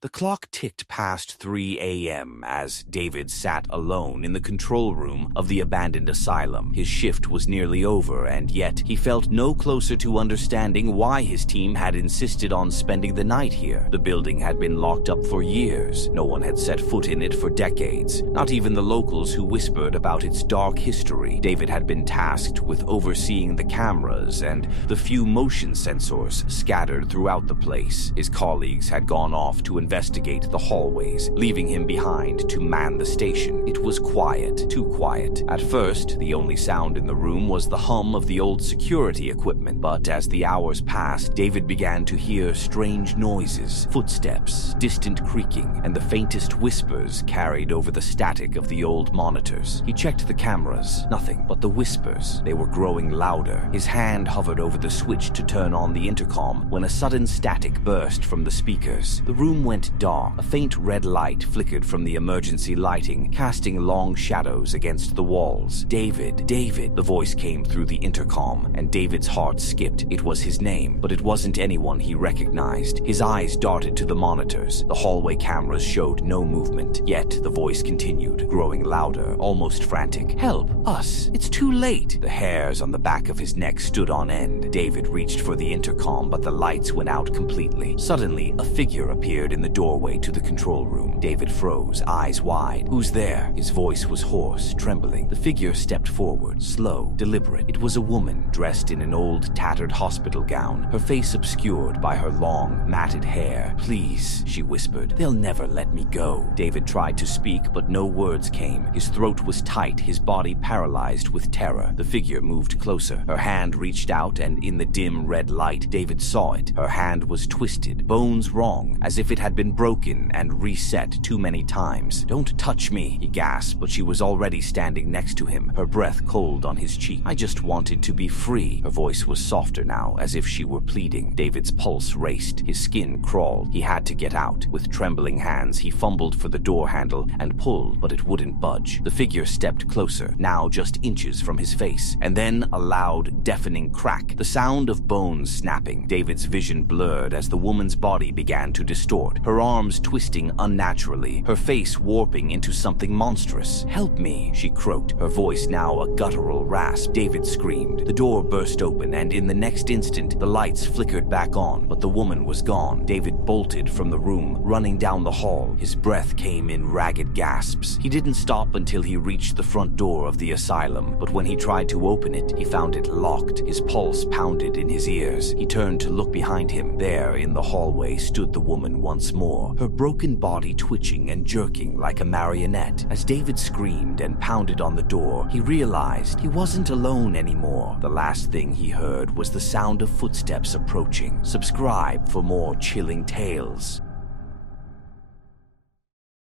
The clock ticked past 3 a.m. as David sat alone in the control room of the abandoned asylum. His shift was nearly over, and yet he felt no closer to understanding why his team had insisted on spending the night here. The building had been locked up for years. No one had set foot in it for decades, not even the locals who whispered about its dark history. David had been tasked with overseeing the cameras and the few motion sensors scattered throughout the place. His colleagues had gone off to investigate the hallways, leaving him behind to man the station. It was quiet, too quiet. At first, the only sound in the room was the hum of the old security equipment, but as the hours passed, David began to hear strange noises, footsteps, distant creaking, and the faintest whispers carried over the static of the old monitors. He checked the cameras. Nothing but the whispers. They were growing louder. His hand hovered over the switch to turn on the intercom when a sudden static burst from the speakers. The room went dark. A faint red light flickered from the emergency lighting, casting long shadows against the walls. David, David, the voice came through the intercom, and David's heart skipped. It was his name, but it wasn't anyone he recognized. His eyes darted to the monitors. The hallway cameras showed no movement, yet the voice continued, growing louder, almost frantic. "Help! Us! It's too late!" The hairs on the back of his neck stood on end. David reached for the intercom, but the lights went out completely. Suddenly, a figure appeared in the doorway to the control room. David froze, eyes wide. "Who's there?" His voice was hoarse, trembling. The figure stepped forward, slow, deliberate. It was a woman, dressed in an old, tattered hospital gown, her face obscured by her long, matted hair. "Please," she whispered. "They'll never let me go." David tried to speak, but no words came. His throat was tight, his body paralyzed with terror. The figure moved closer. Her hand reached out, and in the dim red light, David saw it. Her hand was twisted, bones wrong, as if it had been broken and reset too many times. "Don't touch me," he gasped, but she was already standing next to him, her breath cold on his cheek. "I just wanted to be free." Her voice was softer now, as if she were pleading. David's pulse raced, his skin crawled. He had to get out. With trembling hands, he fumbled for the door handle and pulled, but it wouldn't budge. The figure stepped closer, now just inches from his face, and then a loud, deafening crack, the sound of bones snapping. David's vision blurred as the woman's body began to distort, her arms twisting unnaturally, her face warping into something monstrous. "Help me," she croaked, her voice now a guttural rasp. David screamed. The door burst open, and in the next instant, the lights flickered back on, but the woman was gone. David bolted from the room, running down the hall. His breath came in ragged gasps. He didn't stop until he reached the front door of the asylum, but when he tried to open it, he found it locked. His pulse pounded in his ears. He turned to look behind him. There, in the hallway, stood the woman once more, her broken body twitching and jerking like a marionette. As David screamed and pounded on the door, he realized he wasn't alone anymore. The last thing he heard was the sound of footsteps approaching. Subscribe for more chilling tales.